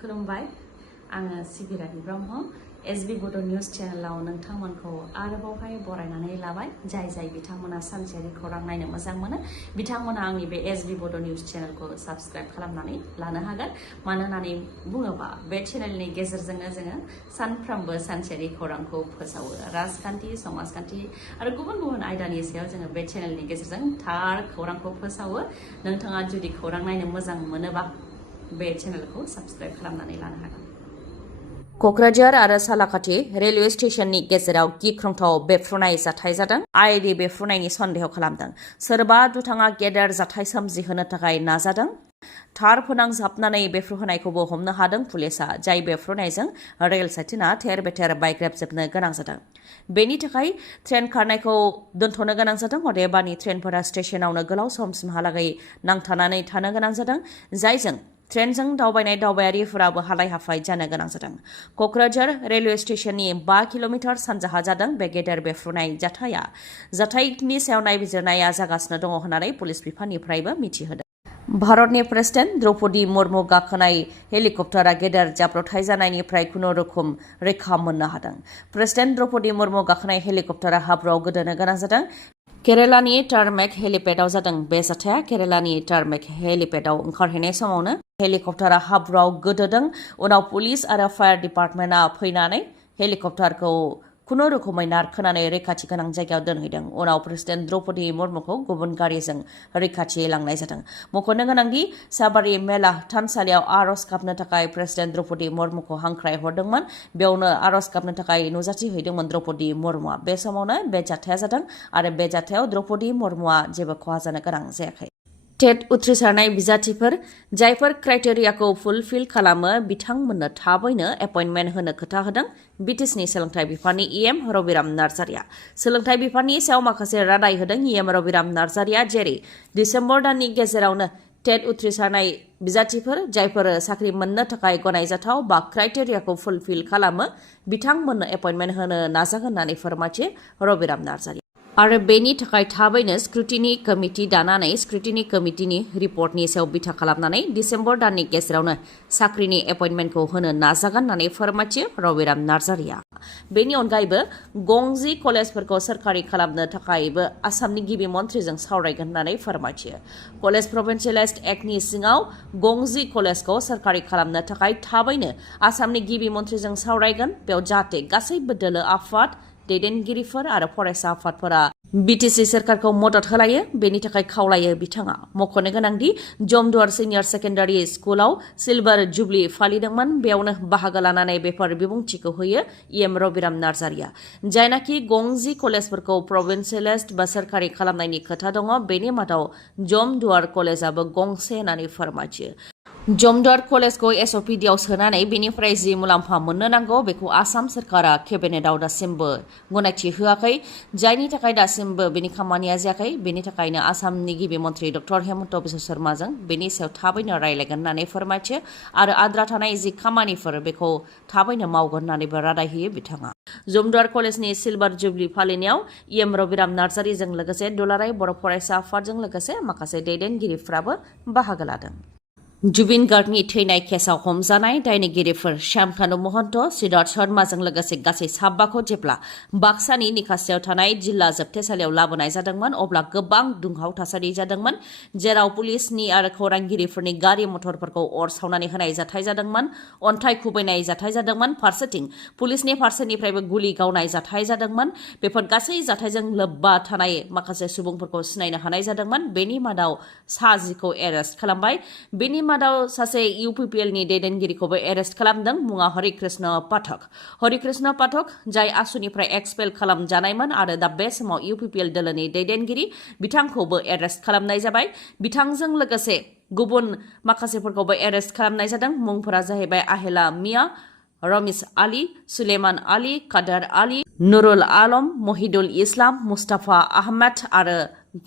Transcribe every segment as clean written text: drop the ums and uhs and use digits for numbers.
खुलुमबाय आङो सिबिरानि ब्रह्म एसबी बडो न्यूज चैनलाव नोंथांमोनखौ आरोबावहाय बरायनानै लाबाय जाय बिथांमोना सानसेयारि खौरां नायनो मोजां मोनो बिथांमोना आंनि बे एसबी बडो न्यूज चैनलखौ साबस्क्राइब खालामनानै लानो हागोन मानो होननानै बुङोबा बे चैनलनि गेजेरजोंनो जोङो सानफ्रोमबो सानसेयारि खौरांखौ फोसावो राजखान्थि समाजखान्थि आरो गुबुन आयदानि सायाव जोङो बे चैनलनि गेजेरजों थार खौरांखौ फोसावो नोंथाङा जुदि खौरां नायनो मोजां मोनोबा बे चैनलखौ साबस्क्राइब खालामनानै लानो हागोन क'क्राझार आरो सालाकाथि रेलवे स्टेशननि गेजेराव गिख्रंथाव बेफ्रुनाय जाथाय जादों आइडि बेफ्रुनायनि सन्देह खालामदों सोरबा दुथाङा गेदेर जाथाय सोमजिहोनो थाखाय नाजादों थार फोनांजाबनानै बेफ्रुहोनायखौबो हमनो हादों पुलिसा जाय बेफ्रुनायजों रेल साइटिना थेर बेथेर बायग्रेबजोबनो गोनां जादों बेनि थाखाय ट्रेन खारनायखौ दोनथ'नो गोनां जादों अदेबानि ट्रेनफोरा स्टेशनावनो गोलाव समसिमहालागै नांथानानै थानो गोनां जादों जायजों ट्रेनजों दावबायनाय दावबायारिफोराबो हालाय हाफाय जानो गोनां जादों क'क्राझार रेलवे स्टेशननि 5 किल'मिटार सानजाहा जादों बे गेदेर बेफ्रुनाय जाथाया जाथायनि सायाव नायबिजिरनाया जागासिनो दङ होननानै पुलिस बिफाननिफ्रायबो मिथिहोदों भारतनि प्रेसिडेन्ट द्रौपदी मुर्मु गाखोनाय हेलिकप्टारा गेदेर जाब्रबथाय जानायनिफ्राय खुनुरुखुम रैखा मोननो हादों प्रेसिडेन्ट द्रौपदी मुर्मु गाखोनाय हेलिकप्टारा हाब्रुआव गोदोनो गोनां जादों केरेलानि टार्मेक हेलिपेडआव जादों बे जाथाया केरेलानि टार्मेक हेलिपेडआव ओंखारहैनाय समावनो हेलिकप्टारा हाब्रुआव गोदोदों उनाव पुलिस आरो फायार डिपार्टमेन्टआ फैनानै हेलिकप्टारखौ खुनुरुखुमै नारखोनानै रैखाथि गोनां जायगायाव दोनहैदों उनाव प्रेसिडेन्ट द्रौपदी मुर्मुखौ गुबुन गारिजों रैखाथि लांनाय जादों मख'नो गोनांदि साबारि मेला थानसालियाव आर'ज गाबनो थाखाय प्रेसिडेन्ट द्रौपदी मुर्मुखौ हांख्राय हरदोंमोन बेयावनो आर'ज गाबनो थाखाय नुजाथिहैदोंमोन द्रौपदी मुर्मुआ बे समावनो बे जाथाया जादों आरो बे जाथायाव द्रौपदी मुर्मुआ जेबो खहा जानो गोनां जायाखै टेट उथ्रिसारनाय बिजाथिफोर जायफोर क्राइटेरियाखौ फुलफिल खालामो बिथांमोननो थाबैनो एपइन्टमेन्ट होनो खोथा होदों बिटिसिनि सोलोंथाइ बिफाननि इएम रबिराम नार्जारिया सोलोंथाइ बिफाननि सायाव माखासे रादाय होदों इएम रबिराम नार्जारिया जेरै डिसेम्बर दाननि गेजेरावनो टेट उथ्रिसारनाय बिजाथिफोर जायफोर साख्रि मोननो थाखाय गनायजाथाव बा क्राइटेरियाखौ फुलफिल खालामो बिथांमोननो एपइन्टमेन्ट होनो नाजागोन होननानै फोरमायथियो रबिराम नार्जारिया आरो बेनि थाखाय थाबैनो स्क्रुटिनि कमिटि दानानै स्क्रुटिनि कमिटिनि रिपर्टनि सायाव बिथा खालामनानै डिसेम्बर दाननि गेजेरावनो साख्रिनि एपइन्टमेन्टखौ होनो नाजागोन होननानै फोरमायथियो रबिराम नार्जारिया बेनि अनगायैबो गंजि कलेजफोरखौ सोरखारि खालामनो थाखायबो आसामनि गिबि मन्थ्रिजों सावरायगोन होननानै फोरमायथियो कलेज प्रभिन्सियेलाइज्ड एक्टनि सिङाव गंजि कलेजखौ सोरखारि खालामनो थाखाय थाबैनो आसामनि गिबि मन्थ्रिजों सावरायगोन बेयाव जाहाथे गासैबो दोलो आफाद दैदेनगिरिफोर आरो फरायसा आफादफोरा बिटिसि सोरखारखौ मदद होलायो बेनि थाखाय खावलायो बिथाङा मख'नो गोनांदि जमदुवार सिनियर सेकेन्डारि स्कुलाव सिलभार जुबलि फालिदोंमोन बेयावनो बाहागो लानानै बेफोर बिबुंथिखौ होयो इएम रबिराम नार्जारिया जायनाखि गंजि कलेजफोरखौ प्रभिन्सियेलाइज्ड बा सोरखारि खालामनायनि खोथा दङ बेनि मादाव जमदुवार कलेजाबो गंसे होननानै फोरमायथियो जमदुवार कलेजखौ एसअपिडिआव सोनानै बेनिफ्राय जि मुलाम्फा मोननो नांगौ बेखौ आसाम सोरखारा केबिनेटआव दासिमबो गनायथि होआखै जायनि थाखाय दासिमबो बेनि खामानिया जायाखै बेनि थाखायनो आसामनि गिबि मन्थ्रि डक्टर हेमन्त बिश्व शर्माजों बेनि सायाव थाबैनो रायलायगोन होननानै फोरमायथियो आरो आद्रा थानाय जि खामानिफोर बेखौ थाबैनो मावगोन होननानैबो रादाय होयो बिथाङा जमदुवार कलेजनि सिलभार जुबलि फालिनायाव इएम रबिराम नार्जारिजों लोगोसे दुलाराय बर' फरायसा आफादजों लोगोसे माखासे दैदेनगिरिफ्राबो बाहागो लादों जुबिन गार्गनि थैनाय केसआव हमजानाय दायनिगिरिफोर श्यामकानु महन्त सिद्धार्थ शर्माजों लोगोसे गासै 7 जेब्ला बाक्सानि निकासियाव थानाय जिल्ला जोबथेसालियाव लाबोनाय जादोंमोन अब्ला गोबां दुंहाव थासारि जादोंमोन जेराव पुलिसनि आरो खौरांगिरिफोरनि गारि मथरफोरखौ अर सावनानै होनाय जाथाय जादोंमोन अन्थाइ खुबैनाय जाथाय जादोंमोन फारसेथिं पुलिसनि फारसेनिफ्रायबो गुलि गावनाय जाथाय जादोंमोन बेफोर गासै जाथायजों लोब्बा थानाय माखासे सुबुंफोरखौ सिनायनो हानाय जादोंमोन बेनि मादाव 10 एरेस्ट खालामबाय बेनि मादाव सासे इउपिपिएलनि दैदेनगिरिखौबो एरेस्ट खालामदों मुङा हरिकृष्ण पाठक जाय आसुनिफ्राय एक्सपेल खालामजानायमोन आरो दा बे समाव इउपिपिएल दोलोनि दैदेनगिरि बिथांखौबो एरेस्ट खालामनाय जाबाय बिथांजों लोगोसे गुबुन माखासेफोरखौबो एरेस्ट खालामनाय जादों मुंफोरा जाहैबाय आहेला मिया रमिस आली सुलेमान आली कादार आली नुरुल आलम महिदुल इस्लाम मुस्ताफा आहमेद आरो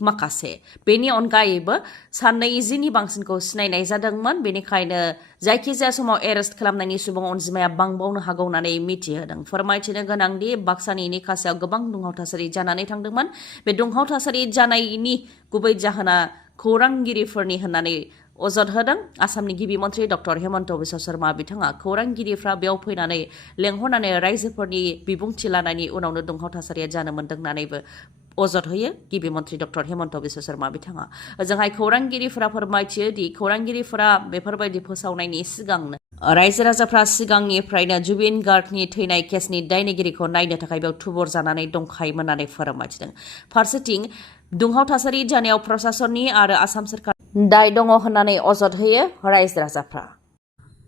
माखासे बेनि अनगायैबो 220नि बांसिनखौ सिनायनाय जादोंमोन बेनिखायनो जायखिजाया समाव एरेस्ट खालामनायनि सुबुं अनजिमाया बांबावनो हागौ होननानै मिथिहोदों फोरमायथिनो गोनांदि बाक्सानि निकासियाव गोबां दुंहाव थासारि जानानै थांदोंमोन बे दुंहाव थासारि जानायनि गुबै जाहोना खौरांगिरिफोरनि होननानै अजद होदों आसामनि गिबि मन्त्रि डक्टर हेमन्त बिश्व शर्मा बिथाङा खौरांगिरिफ्रा बेयाव फैनानै लेंहरनानै रायजोफोरनि बिबुंथि लानायनि उनावनो दुंहाव थासारिया जानो मोन्दों होननानैबो अजद होयो गिबि मन्त्रि डक्टर हेमन्त बिश्व शर्मा बिथाङा। ओजोंहाय खौरांगिरिफोरा फोरमायथियो दि खौरांगिरिफोरा बेफोरबायदि फोसावनायनि सिगांनो रायजो राजाफ्रा सिगांनिफ्रायनो जुबिन गार्गनि थैनाय केसनि दायनिगिरिखौ नायनो थाखाय बेयाव थुबुर जानानै दंखायोमोन होननानै फोरमायथिदों। फारसेथिं दुंहाव थासारि जानायाव प्रशासननि आरो आसाम सोरखार दाय दङ होननानै अजद होयो रायजो राजाफ्रा।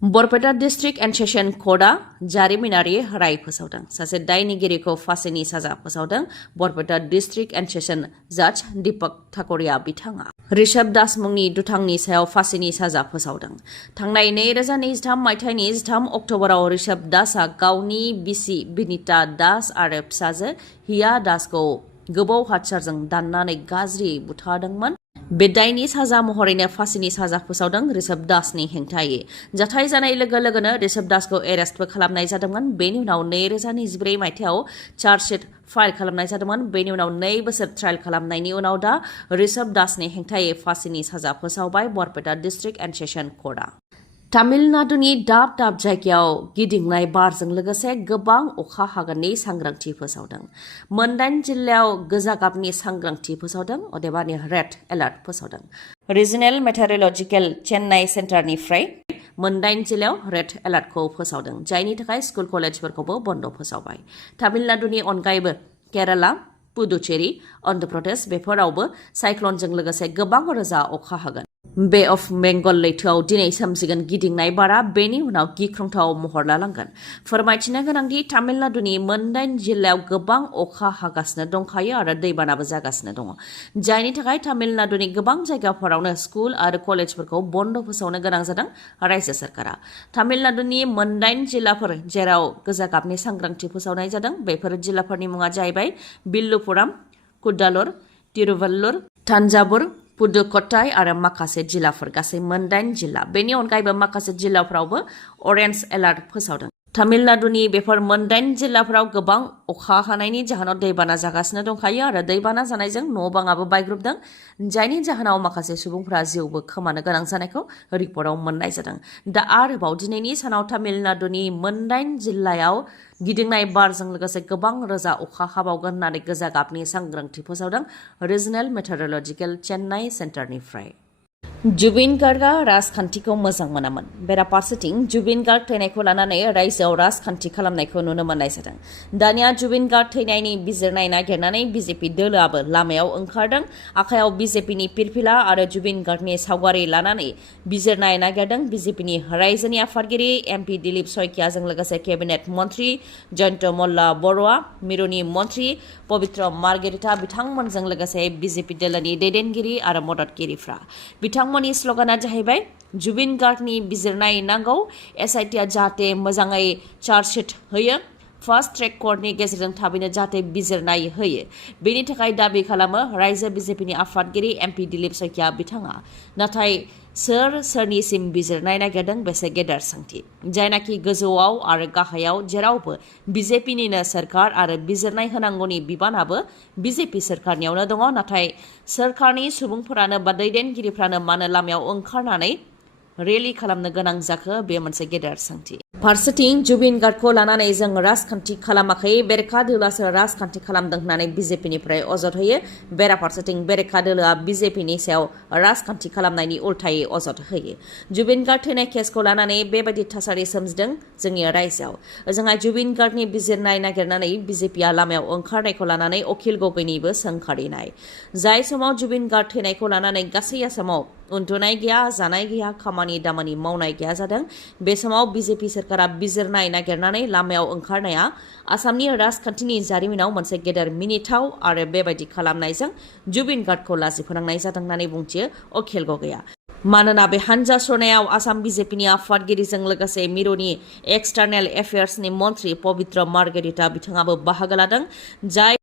बरपेटा डिस्ट्रिक्ट एन्ड सेशन कर्टआ जारिमिनारि राय फोसावदों। सासे दायनिगिरिखौ फांसिनि साजा फोसावदों बरपेटा डिस्ट्रिक्ट एन्ड सेशन जाज दीपक ठाकुरिया बिथाङा। ऋषभ दास मुंनि दुथांनि सायाव फांसिनि साजा फोसावदों। थांनाय 2023 मायथाइनि 13 अक्ट'बराव ऋषभ दासआ गावनि बिसि बिनिता दास आरो फिसाजो हिया दासखौ गोबौ हाथियारजों दाननानै गाज्रियै बुथारदोंमोन। बे दायनि साजा महरैनो फांसिनि साजा फोसावदों ऋषभ दासनि हेंथायै। जाथाय जानाय लोगो लोगोनो ऋषभ दासखौ एरेस्टबो खालामनाय जादोंमोन। बेनि उनाव 2024 मायथाइयाव चार्जशीट फाइल खालामनाय जादोंमोन। बेनि उनाव 2 बोसोर ट्रायल खालामनायनि उनाव दा ऋषभ दासनि हेंथायै फांसिनि साजा फोसावबाय बरपेटा डिस्ट्रिक्ट एन्ड सेशन कर्टआ। तामिलनाडुनि दाब दाब जायगायाव गिदिंनाय बारजों लोगोसे गोबां अखा हागोननि सांग्रांथि फोसावदों। 8 जिल्लायाव गोजा गाबनि सांग्रांथि फोसावदों, अदेबानि रेड एलार्ट फोसावदों। रिजनेल मेटेरियलजिकेल चेन्नाइ सेन्टारनिफ्राय 8 जिल्लायाव रेड एलार्टखौ फोसावदों, जायनि थाखाय स्कुल कलेजफोरखौबो बन्द फोसावबाय। तामिलनाडुनि अनगायैबो केराला, पुडुचेरी, अन्ध्र प्रदेश बेफोरावबो साइक्लनजों लोगोसे गोबां रोजा अखा हागोन। बे अफ बेंगल लैथोआव दिनै सोमजिगोन गिदिंनाय बारा बेनि उनाव गिख्रंथाव महर लालांगोन। फोरमायथिनो गोनांदि तामिलनाडुनि 8 जिल्लायाव गोबां अखा हागासिनो दंखायो आरो दैबानाबो जागासिनो दङ, जायनि थाखाय तामिलनाडुनि गोबां जायगाफोरावनो स्कुल आरो कलेजफोरखौ बन्द फोसावनो गोनां जादों रायजो सोरखारा। तामिलनाडुनि 8 जिल्लाफोर जेराव गोजा गाबनि सांग्रांथि फोसावनाय जादों बेफोर जिल्लाफोरनि मुङा जाहैबाय बिल्लुपुराम, कुड्डालुर, तिरुवल्लुर, तान्जावुर, पुडुकट्टाई आरो माखासे जिल्लाफोर, गासै 8 जिल्ला। बेनि अनगायैबो माखासे जिल्लाफोरावबो अरेन्ज एलार्ट फोसावदों। तामिलनाडुनि बेफोर 8 जिल्लाफोराव गोबां अखा हानायनि जाहोनाव दैबाना जागासिनो दंखायो आरो दैबाना जानायजों न' बाङाबो बायग्रुबदों, जायनि जाहोनाव माखासे सुबुंफोरा जिउबो खोमानो गोनां जानायखौ रिपर्टआव मोननाय जादों। दा आरोबाव दिनैनि सानाव तामिलनाडुनि 8 जिल्लायाव गिदिंनाय बारजों लोगोसे गोबां रोजा अखा हाबावगोन होननानै गोजा गाबनि सांग्रांथि फोसावदों रिजनेल मेटेरियलजिकेल चेन्नाइ सेन्टारनिफ्राय। जुबिन गार्गआ राजखान्थिखौ मोजां मोनामोन। बेराफारसेथिं जुबिन गार्ग थैनायखौ लानानै रायजोआव राजखान्थि खालामनायखौ नुनो मोननाय जादों। दानिया जुबिन गार्ग थैनायनि बिजिरनाय नागिरनानै बिजेपि दोलोआबो लामायाव ओंखारदों। आखायाव बिजेपिनि फिरफिला आरो जुबिन गार्गनि सावगारि लानानै बिजिरनाय नागिरदों। बिजेपिनि रायजोनि आफादगिरि एमपि दिलीप शइकियाजों लोगोसे केबिनेट मन्त्रि जयन्त मल्ल बरुवा, मिरुनि मन्त्रि पवित्र मार्गेरिटा बिथांमोनजों लोगोसे बिजेपि दोलोनि दैदेनगिरि आरो मददगिरिफ्रा। बिथांमोननि स्लगाना जाहैबाय जुबिन गार्गनि बिजिरनाय नांगौ, एसआइटिआ जाहाथे मोजाङै चार्जशीट होयो, फास्ट ट्रेक कर्टनि गेजेरजों थाबैनो जाहाथे बिजिरनाय होयो, बेनि थाखाय दाबि खालामो रायजो बिजेपिनि आफादगिरि एमपि दिलीप शइकिया बिथाङा। नाथाय सोर सोरनिसिम बिजिरनाय नागिरदों बेसे गेदेर सोंथि, जायनाखि गोजौआव आरो गाहायाव जेरावबो बिजेपिनिनो सोरखार आरो बिजिरनाय होनांगौनि बिबानाबो बिजेपि सोरखारनियावनो दङ। नाथाय सोरखारनि सुबुंफोरानो बा दैदेनगिरिफ्रानो मानो लामायाव ओंखारनानै रेलि खालामनो गोनां जाखो, बे मोनसे गेदेर सोंथि। फारसेथिं जुबिन गार्गखौ लानानै जों राजखान्थि खालामाखै, बेरेखा दोलोआसो राजखान्थि खालामदों होननानै बिजेपिनिफ्राय अजद होयो। बेराफारसेथिं बेरेखा दोलोआ बिजेपिनि सायाव राजखान्थि खालामनायनि उल्थायै अजद होयो। जुबिन गार्ग थैनाय केसखौ लानानै बेबायदि थासारि सोमजिदों जोंनि रायजोआव। ओजोंहाय जुबिन गार्गनि बिजिरनाय नागिरनानै बिजेपिआ लामायाव ओंखारनायखौ लानानै अखिल गगैनिबो सोंखारिनाय। जाय समाव जुबिन गार्ग थैनायखौ लानानै गासै आसामाव उन्दुनाय गैया, जानाय गैया, खामानि दामानि मावनाय गैया जादों, बे समाव बिजेपि सोरखारा बिजिरनाय नागिरनानै लामायाव ओंखारनाया आसामनि राजखान्थिनि जारिमिनाव मोनसे गेदेर मिनिथाव आरो बेबायदि खालामनायजों जुबिन गार्गखौ लाजि फोनांनाय जादों होननानै बुंथियो अखिल गगैया। मानोना बे हानजा सरनायाव आसाम बिजेपिनि आफादगिरिजों लोगोसे मिरुनि एक्सटार्नेल एफेयार्सनि मन्त्रि पवित्र मार्गेरिटा बिथाङाबो बाहागो लादों, जाय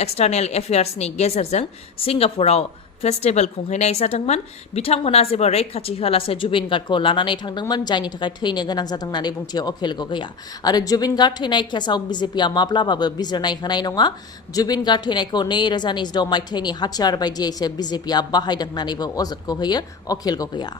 एक्सटार्नेल एफेयार्सनि गेजेरजों सिंगापुराव फेस्टिभेल खुंहैनाय जादोंमोन। बिथांमोना जेबो रैखाथि होआलासे जुबिन गार्गखौ लानानै थांदोंमोन, जायनि थाखाय थैनो गोनां जादों होननानै बुंथियो अखिल गगैया। आरो जुबिन गार्ग थैनाय केसाव बिजेपिआ माब्लाबाबो बिजिरनाय होनाय नङा। जुबिन गार्ग थैनायखौ 2026 मायथाइनि हाथियार बायदियैसो बिजेपिआ बाहायदों होननानैबो अजदखौ होयो अखिल गगैया।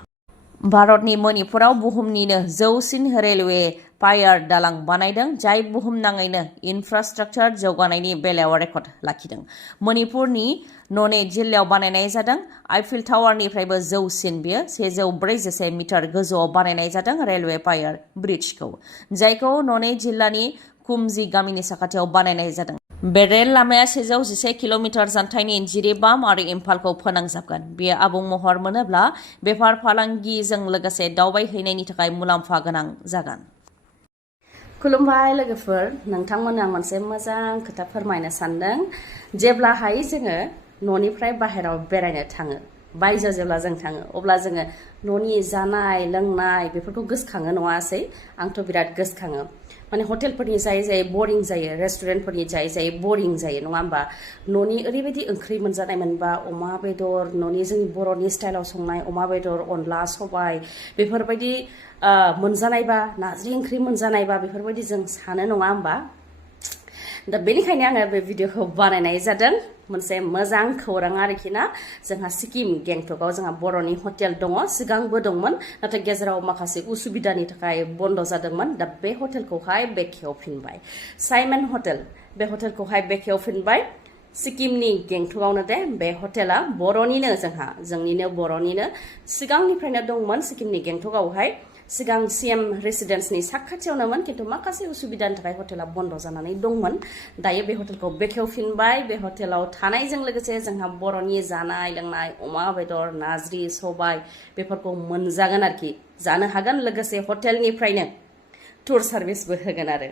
भारतनि मणिपुराव बुहुमनिनो जौसिन रेलवे पायार दालां बानायदों जाय बुहुमनाङैनो इनफ्रास्ट्राक्चार जौगानायनि बेलायाव रेकर्ड लाखिदों। मणिपुरनि नने जिल्लायाव बानायनाय जादों। आइफिल टावारनिफ्रायबो जौसिन बेयो 140 मिटार गोजौआव बानायनाय जादों रेलवे पायार ब्रिजखौ, जायखौ नने जिल्लानि कुमजी गामिनि साखाथियाव बानायनाय जादों। बे रेल लामाया 111 किल'मिटार जानथायनि जिरिबाम आरो इम्फालखौ फोनांजाबगोन। बेयो आबुं महर मोनोब्ला बेफार फालांगिजों लोगोसे दावबायहैनायनि थाखाय मुलाम्फा गोनां जागोन। खुलुमबाय लोगोफोर, नोंथांमोननो आं मोनसे मोजां खोथा फोरमायनो सानदों। जेब्लाहाय जोङो न'निफ्राय बाहेराव बेरायनो थाङो, बायजोआव जेब्ला जों थाङो, अब्ला जोङो न'नि जानाय लोंनाय बेफोरखौ गोसोखाङो नङासै? आंथ' बिराद गोसोखाङो। माने हटेलफोरनि जायै बरिं जायो, रेस्टुरेन्टफोरनि जायै बरिं जायो, नङा होमबा? न'नि ओरैबायदि ओंख्रि मोनजानाय मोनबा, अमा बेदर, न'नि जोंनि बर'नि स्टाइलाव संनाय अमा बेदर, अनला, सबाय बेफोरबायदि मोनजानायबा, नारजि ओंख्रि मोनजानायबा बेफोरबायदि जों सानो, नङा होमबा? दा बेनिखायनो आङो बे भिडिअखौ बानायनाय जादों। मोनसे मोजां खौरां आरोखि ना। जोंहा सिक्किम गेंटकआव जोंहा बर'नि हटेल दङ, सिगांबो दंमोन, नाथाय गेजेराव माखासे उसुबिदानि थाखाय बन्द जादोंमोन। दा बे हटेलखौहाय बेखेवफिनबाय, साइमन हटेल, बे हटेलखौहाय बेखेवफिनबाय सिक्किमनि गेंटकआवनो। दे बे हटेला बर'निनो, जोंनिनो बर'निनो, सिगांनिफ्रायनो दंमोन सिक्किमनि गेंटकआवहाय। सिगां CM रेसिडेन्सनि साखाथियावनोमोन, खिन्थु माखासे उसुबिदानि थाखाय हटेला बन्द जानानै दंमोन। दायो बे हटेलखौ बेखेवफिनबाय। बे हटेलाव थानायजों लोगोसे जोंहा बर'नि जानाय लोंनाय, अमा बेदर, नारजि, सबाय बेफोरखौ मोनजागोन आरोखि, जानो हागोन। लोगोसे हटेलनिफ्रायनो टुर सार्भिसबो होगोन आरो।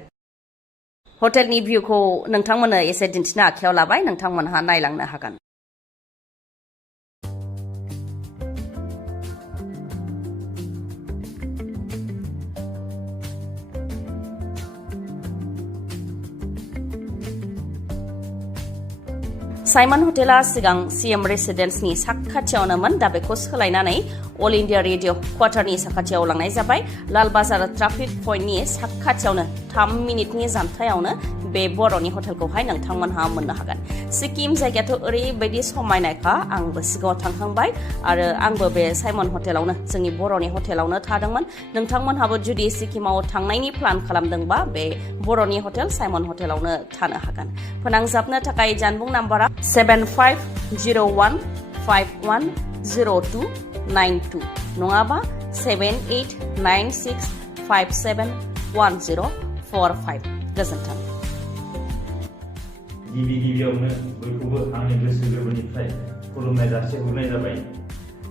हटेलनि भिउखौ नोंथांमोननो एसे दिन्थिनो आखायाव लाबाय, नोंथांमोनहा नायलांनो हागोन। साइमन हटेला सिगां CM रेसिडेन्सनि साखाथियावनोमोन। दा बेखौ सोलायनानै अल इन्डिया रेडिअ क्वार्टारनि साखाथियाव लांनाय जाबाय। लाल बाजार ट्राफिक पइन्टनि साखाथियावनो 3 मिनिटनि जानथायावनो बे बर'नि हटेलखौहाय नोंथांमोनहा मोननो हागोन। सिक्किम जायगायाथ' ओरैबायदि समायनायखा, आंबो सिगाङाव थांखांबाय आरो आंबो बे साइमन हटेलावनो, जोंनि बर'नि हटेलावनो थादोंमोन। नोंथांमोनहाबो जुदि सिक्किमाव थांनायनि प्लान खालामदोंबा बे बर'नि हटेल साइमन हटेलावनो थानो हागोन। फोनांजाबनो थाखाय जानबुं नाम्बारा 7501510292 नङाबा 7896571045। गोजोन्थों। गिबियावनो बयखौबो आंनि गोसो गोरबोनिफ्राय खुलुमनाय जासिहरनाय जाबाय।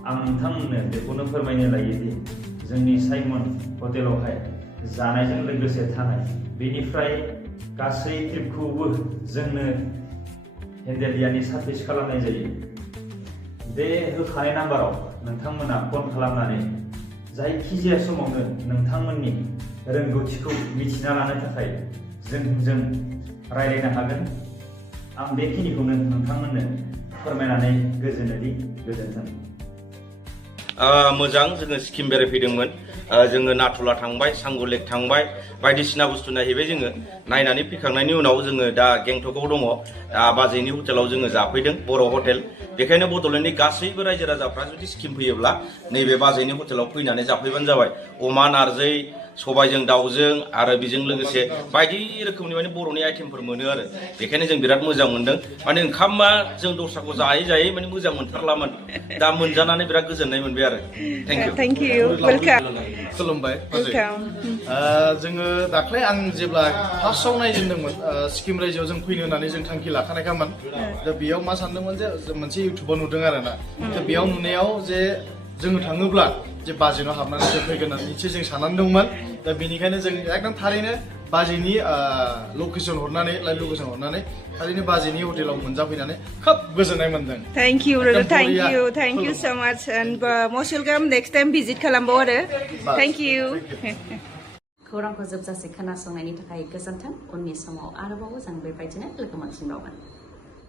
आं नोंथांमोननो बेखौनो फोरमायनो लायोदि जोंनि साइमन हटेलावहाय जानायजों लोगोसे थानाय, बेनिफ्राय गासै ट्रिपखौबो जोंनो हेन्डेलियानि सार्भिस खालामनाय जायो। बे होखानाय नाम्बाराव नोंथांमोना फन खालामनानै जायखिजाया समावनो नोंथांमोननि रोंगौथिखौ मिथिना लानो थाखाय जोंजों रायज्लायनो हागोन। आं बेखिनिखौनो नोंथांमोननो फोरमायनानै गोजोनोदि गोजोन्थों। मोजां, जोङो सिक्किम बेरायफैदोंमोन। जोङो नाथुला थांबाय, सांगुलेक थांबाय, बायदिसिना बुस्थु नायहैबाय। जोङो नायनानै फैखांनायनि उनाव जोङो दा गेंटकआव दङ। बाजैनि हटेलाव जोङो जाफैदों, बर' हटेल। बेखायनो बड'लेण्डनि गासैबो रायजो राजाफ्रा जुदि सिक्किम फैयोब्ला नैबे बाजैनि हटेलाव फैनानै जाफैबानो जाबाय। अमा नारजि, सबायजों दाउजों आरो बेजों लोगोसे बायदि रोखोमनि माने बर'नि आइटेमफोर मोनो आरो। बेखायनो जों बिराद मोजां मोनदों। माने ओंखामा जों दस्राखौ जायै माने मोजां मोनथारलामोन। दा मोनजानानै बिराद गोजोननाय मोनबाय आरो। Thank you. Welcome. खुलुमबाय। जोङो दाख्लै आं जेब्ला फार्स्टआव नायजेनदोंमोन, सिक्किम रायजोआव जों फैनो होननानै जों थांखि लाखानायखामोन। दा बेयाव मा सानदोंमोन जे मोनसे इउटुबाव नुदों आरोना। दा बेयाव नुनायाव जे जोङो थाङोब्ला जे बाजेनाव हाबनानै जों फैगोन होननानै निश्चय जों साननानै दंमोन। दा बेनिखायनो जों एकदम थारैनो बाजेनि लकेसन हरनानै थारैनो बाजेनि हटेलाव मोनजाफैनानै खोब गोजोननाय मोनदों। Thank you, brother. Thank you so much, and most welcome. Next time visit खालामबाव आरो. Thank you. खौरांखौ जोबजासे खोनासंनायनि थाखाय गोजोन्थों। उननि समाव आरोबाव जों बेबायदिनो लोगो मोनफिनबावगोन।